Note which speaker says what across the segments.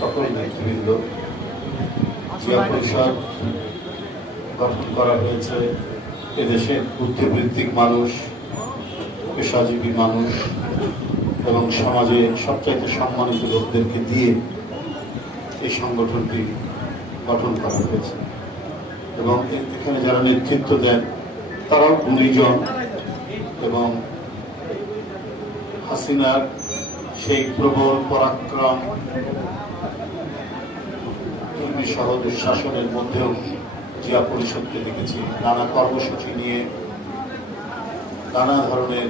Speaker 1: সকল নেতৃবৃন্দ। জিয়া পরিষদ গঠন করা হয়েছে। এদেশের বুদ্ধিবৃত্তিক মানুষ, পেশাজীবী মানুষ এবং সমাজে সবচাইতে সম্মানিত লোকদেরকে দিয়ে এই সংগঠনটি গঠন করা হয়েছে। এবং এখানে যারা নেতৃত্ব দেন, তারাও গুণীজন এবং হাসিনার সেই প্রবল পরাক্রম সহ দুঃশাসনের মধ্যেও জিয়া পরিষদকে দেখেছি। নানা কর্মসূচি নিয়ে, নানা ধরনের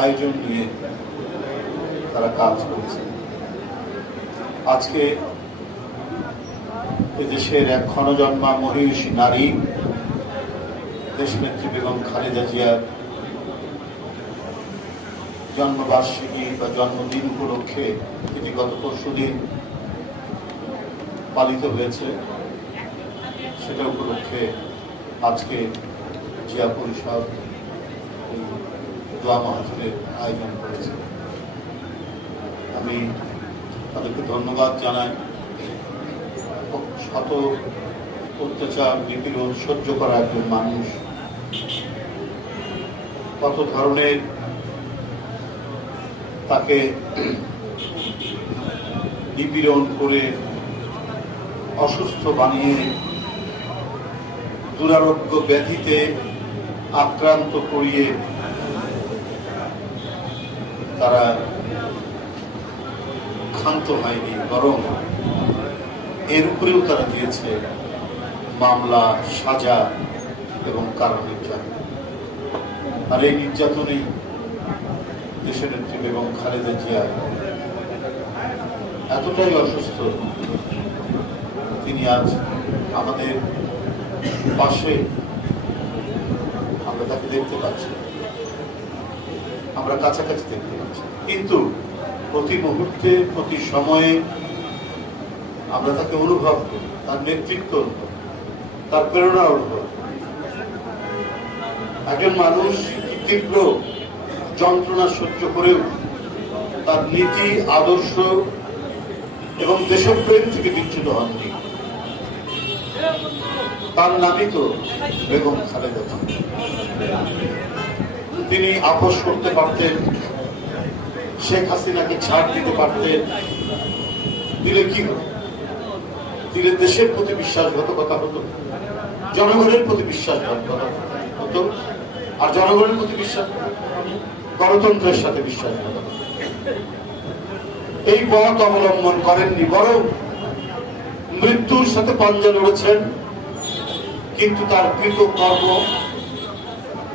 Speaker 1: আয়োজন নিয়ে তারা কাজ করেছে। আজকে এদেশের এক ক্ষণজন্মা মহিষী নারী, দেশনেত্রী বেগম খালেদা জিয়ার জন্মবার্ষিকী বা জন্মদিন উপলক্ষে তিনি গত পরশু দিন পালিত হয়েছে, সেটা উপলক্ষে আজকে জিয়া পরিষদ এই দোয়া মাহফিলের আয়োজন করেছে। আমি তাদেরকে ধন্যবাদ জানাই। শত অত্যাচার, নিপীড়ন সহ্য করা একজন মানুষ। কত ধরনের তাকে নিপীড়ন করে অসুস্থ বানিয়ে দুরারোগ্য ব্যাধিতে আক্রান্ত করিয়ে তারা ক্ষান্ত হয়নি, বরং এর উপরেও তারা দিয়েছে মামলা, সাজা এবং কারণ নির্যাতন। আর এই নির্যাতনেই দেশের নেত্রী এবং খালেদা জিয়া এতটাই অসুস্থ তিনি আজ আমাদের পাশে আমরা তাকে দেখতে পাচ্ছি। আমরা কাছাকাছি দেখতে পাচ্ছি। কিন্তু প্রতি মুহূর্তে, প্রতি সময়ে আমরা তাকে অনুভব করি, তার নেতৃত্ব তার প্রেরণা অনুভব। একজন মানুষ তীব্র যন্ত্রণা সহ্য করেও তার নীতি, আদর্শ এবং দেশপ্রেম থেকে বিচ্যুত হননি। তার নামই তো বেগম খালেদা। তিনি আপোষ করতে পারতেন, শেখ হাসিনাকে ছাড় দিতে পারতেন। দিলে কি হতো? দিলে দেশের প্রতি বিশ্বাসঘাতকতা হতো, জনগণের প্রতি বিশ্বাসঘাতকতা হতো, আর জনগণের প্রতি বিশ্বাস গণতন্ত্রের সাথে বিশ্বাসঘাতকতা এই পথ অবলম্বন করেননি, বরং মৃত্যুর সাথে পাঞ্জা লড়েছেন কিন্তু তার কৃত কর্ম,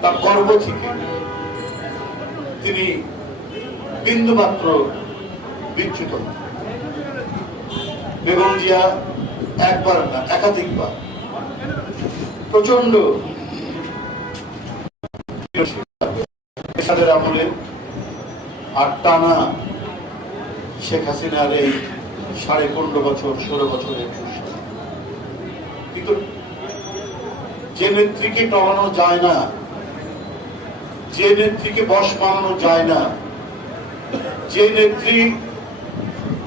Speaker 1: তার কর্ম থেকে তিনি বিন্দুমাত্র বিচ্যুত বেগম জিয়া একবার না, একাধিকবার প্রচণ্ড এরশাদের আমলে আর টানা শেখ হাসিনার এই সাড়ে পনেরো বছর, ষোলো বছরের। কিন্তু যে নেত্রীকে টলানো যায় না, যে নেত্রীকে বশ মানানো যায় না, যে নেত্রী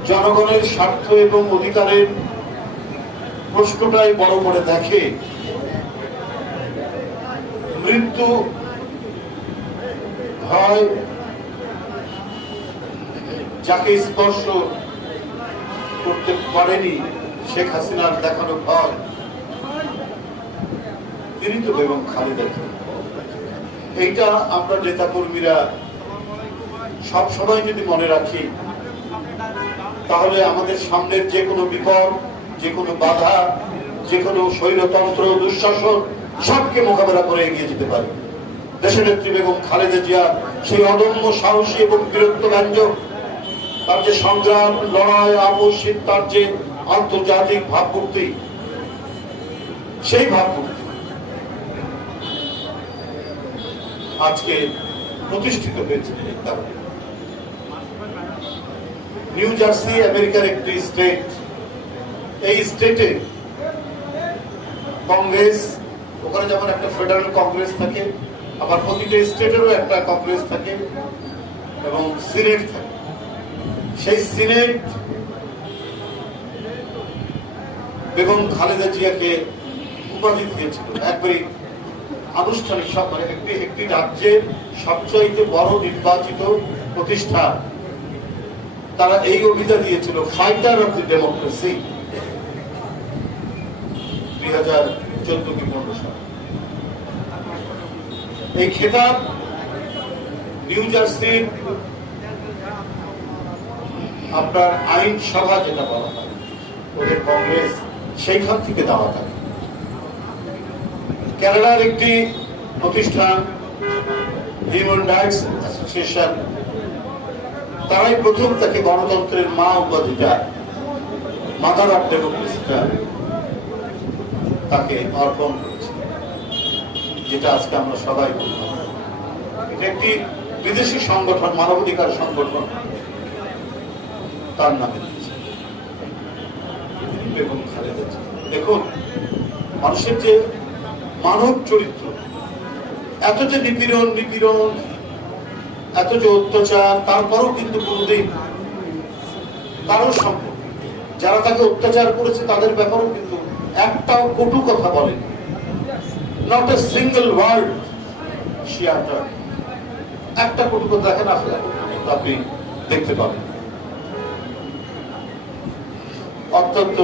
Speaker 1: জনগণের স্বার্থ এবং অধিকারের প্রশ্নটাই বড় করে দেখে, মৃত্যু হয় যাকে স্পর্শ করতে পারেনি শেখ হাসিনার দেখানো ভয় তিনি তো বেগম খালেদা। এইটা আমরা নেতা কর্মীরা সব সময় যদি মনে রাখি, তাহলে আমাদের সামনের যে কোনো বিপদ, যে কোনো বাধা, যে কোনো স্বৈরতন্ত্র, দুঃশাসন, সবকে মোকাবেলা করে এগিয়ে যেতে পারি দেশের নেত্রী বেগম খালেদা জিয়া সেই অদম্য সাহসী এবং বীরত্ব ব্যঞ্জক তার যে সংগ্রাম, লড়াই আপসিত তার যে আন্তর্জাতিক ভাবমূর্তি, সেই ভাবমূর্তি আজকে প্রতিষ্ঠিত হয়েছে নিউ জার্সি আমেরিকার একটি স্টেট। এই স্টেটে কংগ্রেস, ওখানে যেমন একটা ফেডারেল কংগ্রেস থাকে, আবার প্রতিটা স্টেটেরও একটা কংগ্রেস থাকে এবং সিনেট থাকে। সেই সিনেট বেগম খালেদা জিয়াকে উপাধি দিয়েছিল। একবারই আনুষ্ঠানিক মানে একটি একটি রাজ্যের সবচাইতে বড় নির্বাচিত প্রতিষ্ঠান। তারা এই অভিধা দিয়েছিল ফাইটার অফ দি ডেমোক্রেসি দুই হাজার চোদ্দ কি পনেরো সাল। এই খেতাব নিউ জার্সির আপনার আইনসভা যেটা বলা হয়, ওদের কংগ্রেস, সেইখান থেকে দেওয়া থাকে। কেরালার একটি প্রতিষ্ঠান, হিউম্যান রাইটস অ্যাসোসিয়েশন। তারাই প্রথম তাকে গণতন্ত্রের মা উপাধিটা, মাদার অফ ডেমোক্রেসিটা, তাকে অর্পণ করেছে, যেটা আজকে আমরা সবাই বললাম এটা একটি বিদেশি সংগঠন, মানবাধিকার সংগঠন। তার নামে দেখুন, মানুষের যে মানব চরিত্র। এত যে নিপীড়ন নিপীড়ন, এত যে অত্যাচার, তারপরও কিন্তু কোনোদিন কারও সম্পর্কে যারা তাকে অত্যাচার করেছে, তাদের ব্যাপারেও কিন্তু একটাও কটু কথা বলেন নট এ সিঙ্গেল ওয়ার্ড শিয়াটার একটা কটু কথা দেখেন আপনি দেখতে পাবেন। অত্যন্ত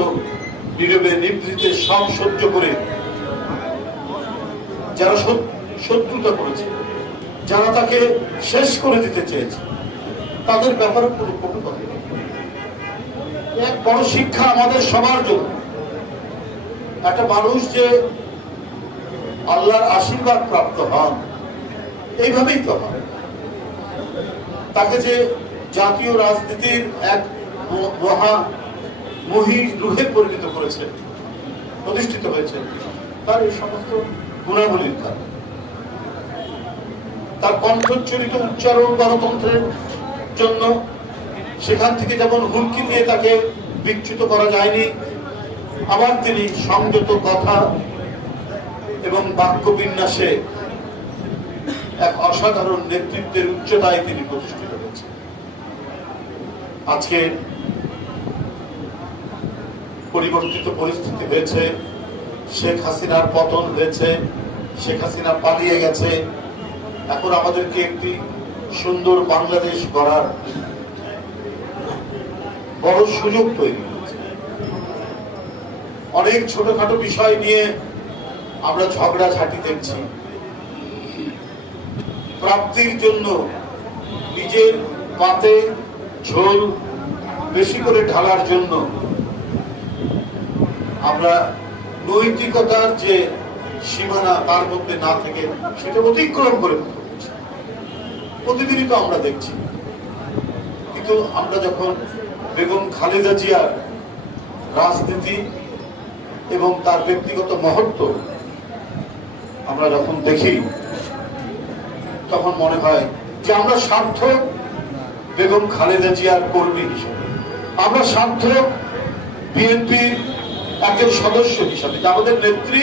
Speaker 1: নীরবে নিভৃতে সব সহ্য করে যারা শত্রুতা করেছে, যারা তাকে শেষ করে দিতে চেয়েছে, তাদের ব্যাপারে কোনো কটু কথা এক বড় শিক্ষা আমাদের সবার জন্য। একটা মানুষ যে আল্লাহর আশীর্বাদ প্রাপ্ত হন, এইভাবেই তো হয়। তাকে যে জাতীয় রাজনীতির এক মহা মহি পরিণত করেছে, প্রতিষ্ঠিত হয়েছে, তার এই সমস্ত গুণাবলীর কারণে। তার কণ্ঠোচ্চরিত উচ্চারণ গণতন্ত্রের জন্য সেখান থেকে যেমন হুমকি দিয়ে তাকে বিচ্যুত করা যায়নি, আবার তিনি সংযত কথা এবং বাক্য বিন্যাসে এক অসাধারণ নেতৃত্বের উচ্চতায় তিনি প্রতিষ্ঠিত হয়েছেন। আজকে পরিবর্তিত পরিস্থিতি হয়েছে। শেখ হাসিনার পতন হয়েছে, শেখ হাসিনা পালিয়ে গেছে। এখন আমাদেরকে একটি সুন্দর বাংলাদেশ গড়ার বড় সুযোগ তৈরি অনেক ছোটখাটো বিষয় নিয়ে আমরা ঝগড়া ঝাঁটি দেখছি। প্রাপ্তির জন্য নিজের পাতে ঝোল বেশি করে ঢালার জন্য আমরা নৈতিকতার যে সীমানা তার মধ্যে না থেকে সেটা অতিক্রম করে প্রতিদিনই তো আমরা দেখছি। কিন্তু আমরা যখন বেগম খালেদা জিয়ার রাজনীতি এবং তার ব্যক্তিগত মহত্ব আমরা যখন দেখি, তখন মনে হয় যে আমরা সার্থক বেগম খালেদা জিয়ার কর্মী হিসেবে। আমরা সার্থক বিএনপির একজন সদস্য হিসাবে আমাদের নেত্রী,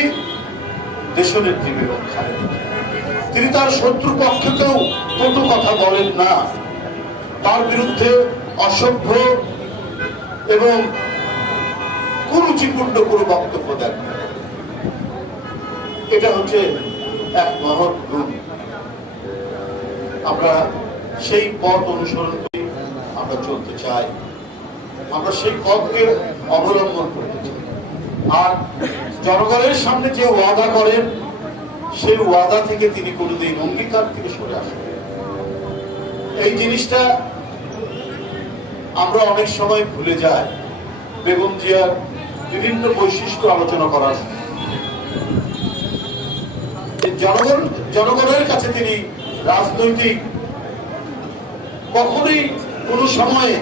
Speaker 1: দেশনেত্রী বেগম খালেদা তিনি তার শত্রু পক্ষকেও কটু কথা বলেন না। তার বিরুদ্ধে অসভ্য এবং কুরুচিপূর্ণ কোনো বক্তব্য দেন এটা হচ্ছে এক মহৎ গুণ। আমরা সেই পথ অনুসরণ করে আমরা চলতে চাই। আমরা সেই পথকে অবলম্বন করতে চাই। আর জনগণের সামনে যে ওয়াদা করেন, সেই ওয়াদা থেকে তিনি কোনোদিন অঙ্গীকার থেকে সরে আসেন। এই জিনিসটা আমরা অনেক সময় ভুলে যাই। বেগম জিয়ার বিভিন্ন বৈশিষ্ট্য আলোচনা করার জনগণ, জনগণের কাছে তিনি রাজনৈতিক, কখনোই কোন সময়ে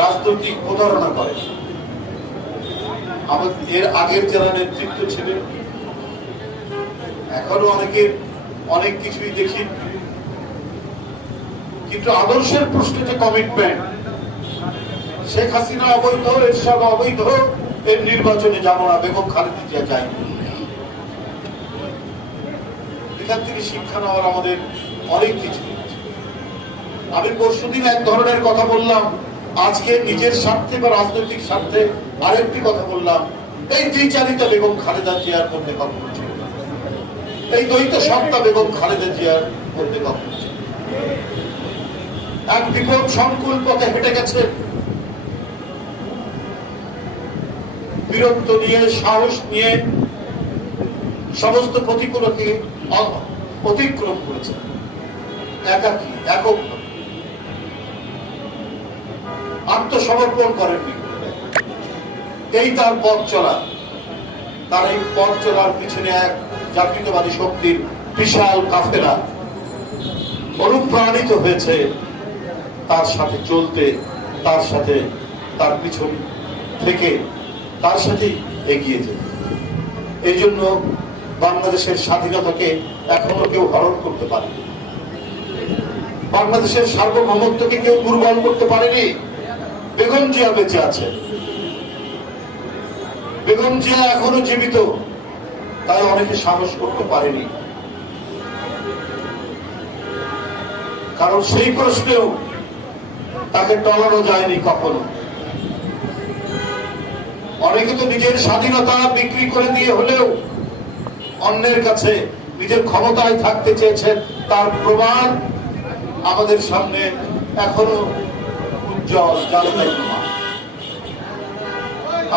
Speaker 1: রাজনৈতিক প্রতারণা করেন আমাদের এর আগের যারা নেতৃত্ব ছিলেন, এখনও অনেকে অনেক কিছুই দেখি কিন্তু আদর্শের প্রশ্নে যে কমিটমেন্ট শেখ হাসিনা অবৈধ, এরশাদ অবৈধ, এর নির্বাচনে যাব না, বেগম খালেদা জিয়া যায়নি এখান থেকে শিক্ষা নেওয়ার আমাদের অনেক কিছু। আমি পরশুদিন এক ধরনের কথা বললাম, আজকে নিজের স্বার্থে বা রাজনৈতিক স্বার্থে আরেকটি কথা বললাম, এই দ্বিচারিতা বেগম খালেদা জিয়ার মধ্যে কখনো এই দ্বৈত সত্তা বেগম খালেদা জিয়ার মধ্যে কখনো এক বিপদ সংকুল পথে হেঁটে গেছে। বীরত্ব নিয়ে, সাহস নিয়ে সমস্ত প্রতিকূলকে অতিক্রম করেছে। একাকি, একক আত্মসমর্পণ করেননি। এই তার পথ চলা। তার এই পথ চলার পিছনে এক জাতীয়তাবাদী শক্তির বিশাল কাফেলা অনুপ্রাণিত হয়েছে তার সাথে চলতে, তার সাথে তার পিছন থেকে, তার সাথে এগিয়ে যেতে। এই জন্য বাংলাদেশের স্বাধীনতাকে এখনও কেউ হরণ করতে পারেনি। বাংলাদেশের সার্বভৌমত্বকে কেউ দুর্বল করতে পারেনি। বেগম জিয়া বেঁচে আছে বেগম জিয়া এখনও জীবিত। তাই অনেকে সাহস করতে পারেনি। কারণ সেই প্রশ্নেও তাকে টলানো যায়নি কখনো। অনেকে তো নিজের স্বাধীনতা বিক্রি করে দিয়ে হলেও অন্যের কাছে নিজের ক্ষমতায় থাকতে চেয়েছেন, তার প্রমাণ আমাদের সামনে এখনও উজ্জ্বল প্রমাণ।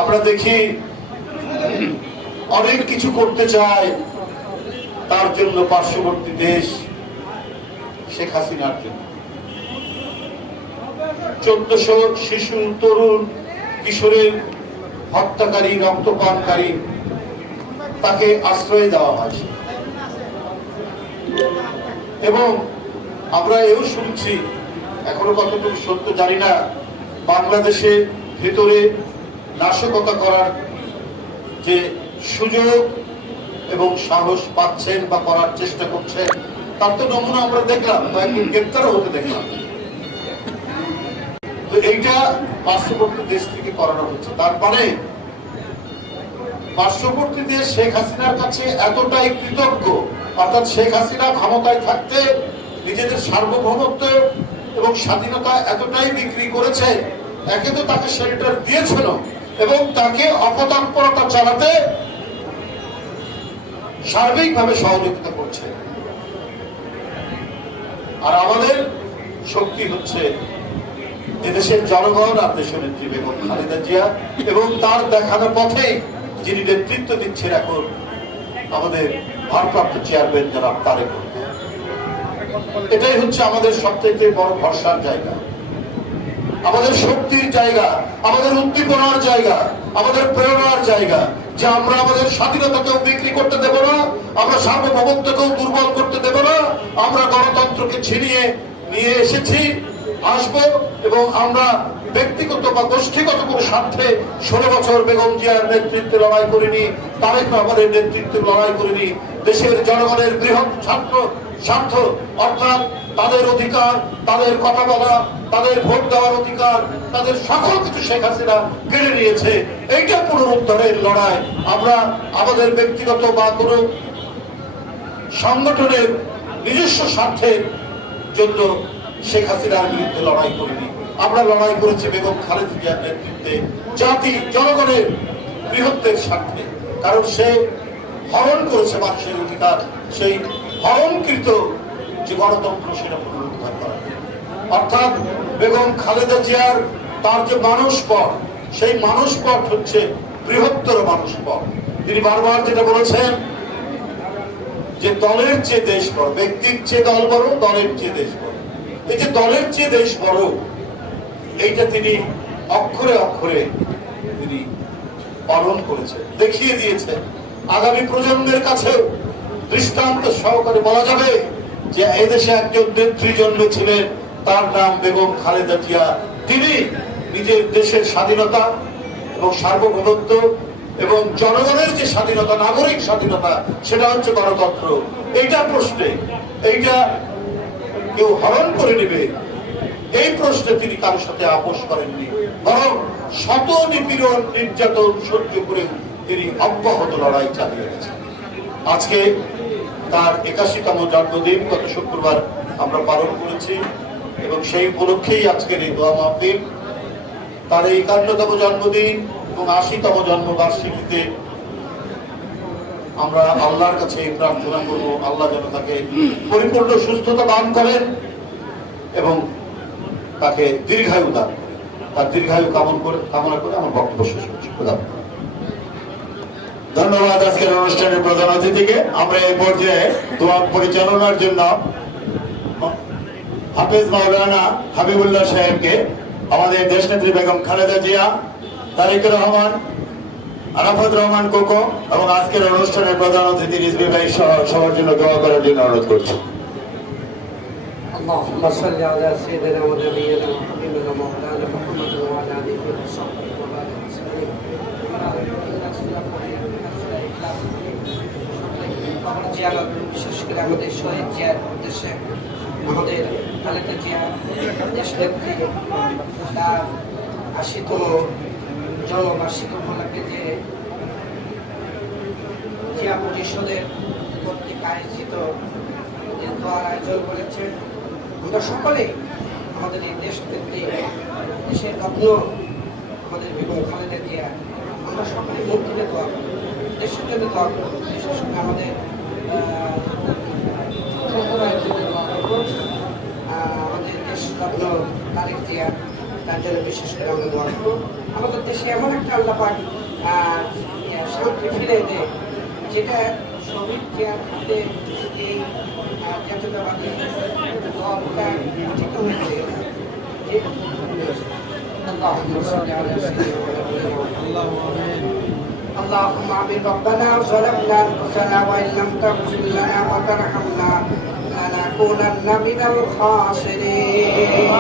Speaker 1: আমরা দেখি অনেক কিছু করতে চায় তার জন্য পার্শ্ববর্তী দেশ শেখ হাসিনার জন্য। চোদ্দশো শিশু, তরুণ, কিশোরের হত্যাকারী, রক্তপানকারী, তাকে আশ্রয় দেওয়া হয় এবং আমরা এও শুনছি, এখনও কতটুকু সত্য জানি না, বাংলাদেশে ভেতরে নাশকতা করার যে সুযোগ এবং সাহস পাচ্ছেন বা করার চেষ্টা করছেন, তার তো নমুনা আমরা দেখলাম কয়েকদিন গ্রেপ্তারও হতে দেখলাম। তো এইটা পার্শ্ববর্তী দেশ থেকে করানো হচ্ছে। তারপরে পার্শ্ববর্তী দেশ শেখ হাসিনার কাছে এতটাই কৃতজ্ঞ, অর্থাৎ শেখ হাসিনা ক্ষমতায় থাকতে নিজেদের সার্বভৌমত্ব এবং স্বাধীনতা এতটাই বিক্রি করেছে, একে তো তাকে শেল্টার দিয়েছিল এবং তাকে অপতৎপরতা চালাতে সার্বিকভাবে সহযোগিতা করছে আর আমাদের শক্তি হচ্ছে এদেশের জনগণ আর দেশের নেত্রী বেগম খালেদা জিয়া এবং তার দেখানো পথে যিনি নেতৃত্ব দিচ্ছেন এখন আমাদের ভারপ্রাপ্ত চেয়ারম্যান জনাব তারেক। এটাই হচ্ছে আমাদের সবচেয়ে বড় ভরসার জায়গা আমাদের শক্তির জায়গা, আমাদের উদ্দীপনার জায়গা, আমাদের প্রেরণার জায়গা, যে আমরা আমাদের স্বাধীনতাকেও বিক্রি করতে দেব না, আমরা সার্বভৌমত্বকেও দুর্বল করতে দেব না, আমরা গণতন্ত্রকে ছিনিয়ে নিয়ে এসেছি, আসব এবং আমরা ব্যক্তিগত বা গোষ্ঠীগত কোনো স্বার্থে ষোলো বছর বেগম জিয়ার নেতৃত্বে লড়াই করিনি, তারেক রহমানের নেতৃত্বে লড়াই করিনি, দেশের জনগণের বৃহৎ ছাত্র স্বার্থ, অর্থাৎ তাদের অধিকার, তাদের কথা বলা, তাদের ভোট দেওয়ার অধিকার, তাদের সকল কিছু শেখ হাসিনা কেড়ে নিয়েছে। এইটা পুনরুদ্ধারের লড়াই। আমরা আমাদের ব্যক্তিগত বা কোনো সংগঠনের নিজস্ব স্বার্থের জন্য শেখ হাসিনার বিরুদ্ধে লড়াই করিনি। আমরা লড়াই করেছি বেগম খালেদা জিয়ার নেতৃত্বে জাতি জনগণের বৃহত্তের স্বার্থে। কারণ সে হরণ করেছে মানুষের অধিকার, সেই হরণকৃত যে গণতন্ত্র সেটা পুনরুদ্ধার করা অর্থাৎ বেগম খালেদা জিয়ার তার যে মানুষ পথ সেই মানুষ পথ হচ্ছে বৃহত্তর মানুষ পথ তিনি বারবার যেটা বলেছেন যে দলের চেয়ে দেশ বড়, ব্যক্তির চেয়ে দল বড়, দলের চেয়ে দেশ বড়। এই যে দলের চেয়ে দেশ বড় এইটা তিনি অক্ষরে অক্ষরে তিনি পালন করেছেন দেখিয়ে দিয়েছেন আগামী প্রজন্মের কাছেও দৃষ্টান্ত সহকারে বলা যাবে যে এদেশে একজন নেত্রী জন্মেছিলেন, তার নাম বেগম খালেদা জিয়া। তিনি নিজের দেশের স্বাধীনতা এবং সার্বভৌমত্ব এবং জনগণের যে স্বাধীনতা, নাগরিক স্বাধীনতা, সেটা হচ্ছে গণতন্ত্র। এইটা প্রশ্নে, এইটা কেউ হরণ করে নেবে এই প্রশ্নে তিনি কারোর সাথে আপোষ করেননি, বরং শত নিপীড়ন, নির্যাতন সহ্য করে তিনি অব্যাহত লড়াই চালিয়ে গেছেন। আজকে তার একাশিতম জন্মদিন, গত শুক্রবার আমরা পালন করেছি, এবং সেই উপলক্ষেই আজকের এই দোয়া মাহফিল। তার এই একান্নতম জন্মদিন এবং আশিতম জন্মবার্ষিকীতে আমরা আল্লাহর কাছে এই প্রার্থনা করব, আল্লাহ যেন তাকে পরিপূর্ণ সুস্থতা দান করেন এবং তাকে দীর্ঘায়ু দান করেন তার দীর্ঘায়ু কামন করে, কামনা করে আমার বক্তব্য শেষ খোদা হাফেজ।
Speaker 2: ধন্যবাদ আজকের অনুষ্ঠানের প্রধান অতিথিকে। আমরা এই পর্যায়ে দোয়া পরিচালনার জন্য হাফিজ মাওলানা হাবিবুল্লাহ সাহেবকে, আমাদের দেশ দেশনেত্রী বেগম খালেদা জিয়া, তারিক রহমান, আরাফাত রহমান কোকো এবং আজকের অনুষ্ঠানের প্রধান অতিথি রিজবি ভাই সহ সবার জন্য দোয়া করার জন্য অনুরোধ করছি।
Speaker 3: اللهم صل على سيدنا ونبينا وحبيبنا مولانا محمد وعلى اله وصحبه وبارك وسلم আমরা জিয়ারত বিশেষ করে আমাদের শহীদ জিয়ার উদ্দেশ্যে আমাদের খালেদা জিয়া দেশ নেত্রী তার আশিতম জন্মবার্ষিকী উপলক্ষে যে জিয়া পরিষদের কর্তৃক আয়োজিত যে দোয়ার আয়োজন করেছে আমরা সকলে আমাদের এই দেশ নেত্রী দেশের রত্ন আমাদের বেগম খালেদা জিয়া আমরা সকলে থেকে দোয়া করি। দেশের জন্য দোয়া বিশেষ করে। আমাদের আমাদের দেশ রত্ন তারেক জিয়া তার জন্য বিশেষ করে আমরা দোয়া করব আমাদের দেশে এমন একটা ইয়া, শান্তি ফিরে দেয় যেটা শহীদ জিয়ার হাতে এই জাতীয়তাবাদী اللهم صل على سيدنا اللهم اعبد ربنا ظلمنا انفسنا وان لم تغفر لنا وترحمنا لنكونن من الخاسرين.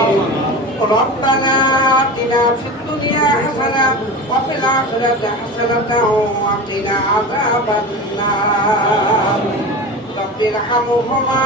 Speaker 3: ربنا آتنا في الدنيا حسنة وفي الآخرة حسنة وقنا عذاب النار. رب ارحمهما.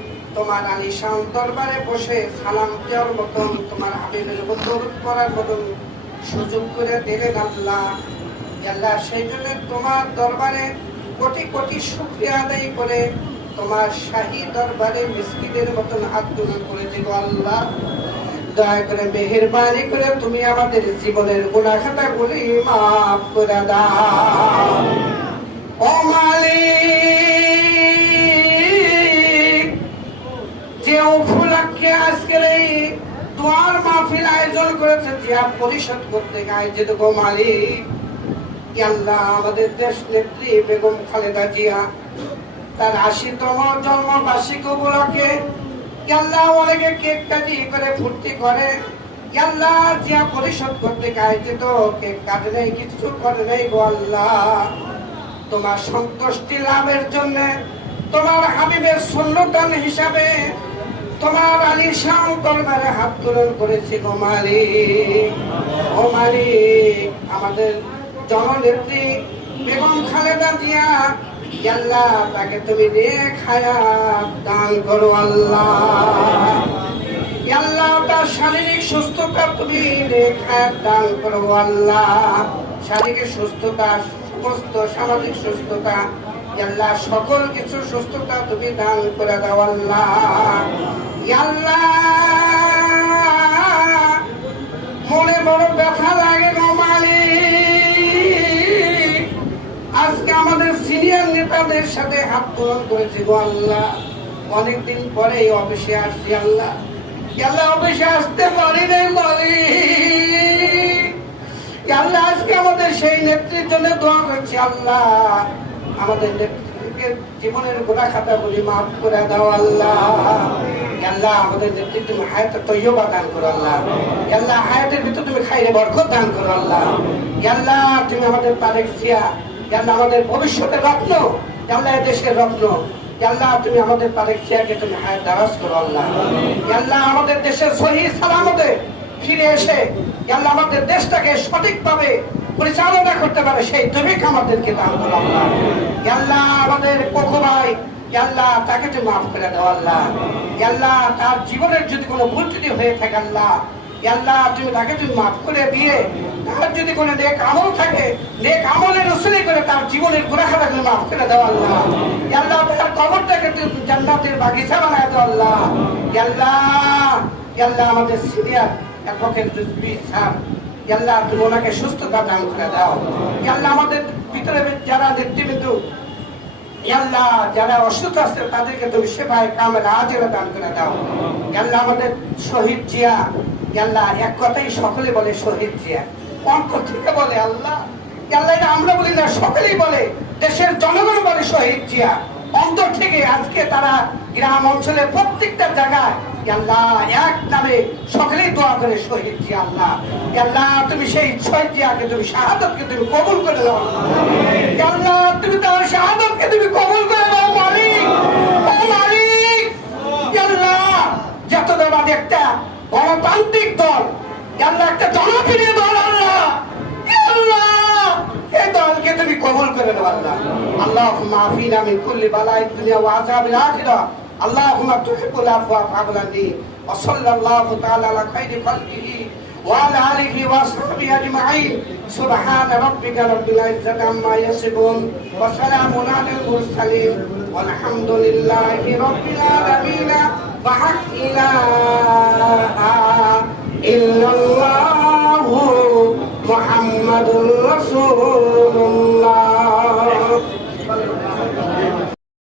Speaker 3: তোমার আলিশান দরবারে বসে সালাম দেওয়ার মতন তোমার হাবিবের বদল করার মতন সুযোগ করে দিলেন আল্লাহ। আল্লাহ, সেই জন্য তোমার দরবারে কোটি কোটি শুক্রিয়া আদায় করে তোমার শাহী দরবারে মিসকিদের মতন তুলে করে দিব আল্লাহ। দয়া করে মেহেরবানি করে তুমি আমাদের জীবনের গুণাখাতা গুলি মাফ করে দাও। ও মালিক! উপলক্ষে আজকের এই দোয়ার মাহফিল আয়োজন করেছে জিয়া পরিষদ করতে আয়োজিত গো মালিক। আল্লাহ, আমাদের দেশ নেত্রী বেগম খালেদা জিয়া, তার আশিতম জন্মবার্ষিকী উপলক্ষে। আল্লাহ, অনেকে কেক কাটি করে ফুর্তি করে। আল্লাহ জিয়া পরিষদ করতে আয়োজিত কেক কাটে নেই, কিছু করে নেই গো আল্লাহ। তোমার সন্তুষ্টি লাভের জন্য, তোমার হাবিবের সন্ন্যদান হিসাবে তোমার আলিশান দরবারে হাত তোলন করেছি গো মালিক। ও মালিক, আমাদের জননেত্রী বেগম খালেদা জিয়া আল্লাহ তাকে তুমি নেক হায়াত দান করো আল্লাহ। আল্লাহ তার শারীরিক সুস্থতা তুমি নেক হায়াত দান করো আল্লাহ। শারীরিক সুস্থতা, সমস্ত সামাজিক সুস্থতা আল্লাহ সকল কিছু সুস্থতা তুমি দান করে দাও আল্লাহ। মনে বড় ব্যথা লাগে গো মালিক। আজকে আমাদের সিনিয়র নেতাদের সাথে হাত তোলন করেছি গো আল্লাহ। অনেকদিন পরে এই অফিসে আসছি আল্লাহ। আল্লাহ অফিসে আসতে পারি নাই আল্লাহ আজকে আমাদের সেই নেত্রীর জন্য দোয়া আল্লাহ। আমাদের নেত্রীকে জীবনের গোড়া বলি মাফ করে দাও আল্লাহ। আল্লাহ আমাদের তুমি হায়াত তৈয়বা দান করো আল্লাহ। আল্লাহ, হায়াতের তুমি খাইরে বরকত দান করো আল্লাহ। আল্লাহ, তুমি আমাদের জিয়া আল্লাহ, আমাদের রত্ন। আল্লাহ দেশের রত্ন। আল্লাহ, তুমি আমাদের জিয়াকে তুমি হায়াত দারাজ করো আল্লাহ। আল্লাহ, আমাদের দেশের সহি সালামতে ফিরে এসে আল্লাহ, আমাদের দেশটাকে সঠিকভাবে পরিচালনা করতে পারে সেই তুমি আমাদেরকে দান করো আল্লাহ। আল্লাহ, আমাদের পক্ষ ভাই আল্লাহ, তাকে তুমি মাফ করে দাও, আল্লাহ। আল্লাহ, তার জীবনের যদি কোনো ভুল ত্রুটি হয়ে থাকে, আল্লাহ। আল্লাহ, তুমি তাকে তুমি মাফ করে দিয়ে, তার যদি কোনো নেক আমল থাকে, নেক আমলের উসুলি করে তার জীবনের গুণাখাটা তুমি মাফ করে দাও, আল্লাহ। আল্লাহ, তার কবরটাকে তুমি জান্নাতের বাগিচা বানায় দাও, আল্লাহ। আল্লাহ আল্লাহ, আমাদের সিরিয়ার অ্যাডভোকেট জুজবি স্যার, আল্লাহ, তুমি ওনাকে সুস্থতা দান করে দাও। আল্লাহ, আমাদের ভিতরে যারা নেতৃবৃন্দ আল্লাহ যারা অসুস্থ আছে, তাদেরকে তুমি সেবায় কামের আজেরা দান করে দাও। আল্লাহ আমাদের শহীদ জিয়া। আল্লাহ এক কথাই সকলে বলে শহীদ জিয়া। অন্তর থেকে বলে আল্লাহ। আল্লাহ এটা আমরা বলি না, সকলেই বলে। দেশের জনগণ বলে শহীদ জিয়া। অন্তর থেকে আজকে তারা গ্রাম অঞ্চলে প্রত্যেকটা জায়গায় আল্লাহ, এক নামে সকলেই দোয়া করে শহীদ জিয়া আল্লাহ। আল্লাহ, তুমি সেই শহীদ জিয়াকে তুমি শাহাদতকে তুমি কবুল করে দাও আল্লাহ, তুমি তার শাহাদতকে তুমি কবুল করে দাও মালিক। ও মালিক। আল্লাহ জাতীয়তাবাদী একটা গণতান্ত্রিক দল আল্লাহ, একটা জনপ্রিয় দল আল্লাহ। আল্লাহ, এই দলকে তুমি কবুল করে দাও আল্লাহ। আল্লাহ মাফিনা মিন কুল্লি বালাই দুনিয়া ওয়া আযাবিল আখিরা اللهم تحب العفو فاعف عني وصلى الله تعالى على خير خلقه وعلى اله واصحابه اجمعين سبحان ربك رب العزه عما يصفون وسلام على المرسلين والحمد لله رب العالمين وحق اله الا الله محمد رسول الله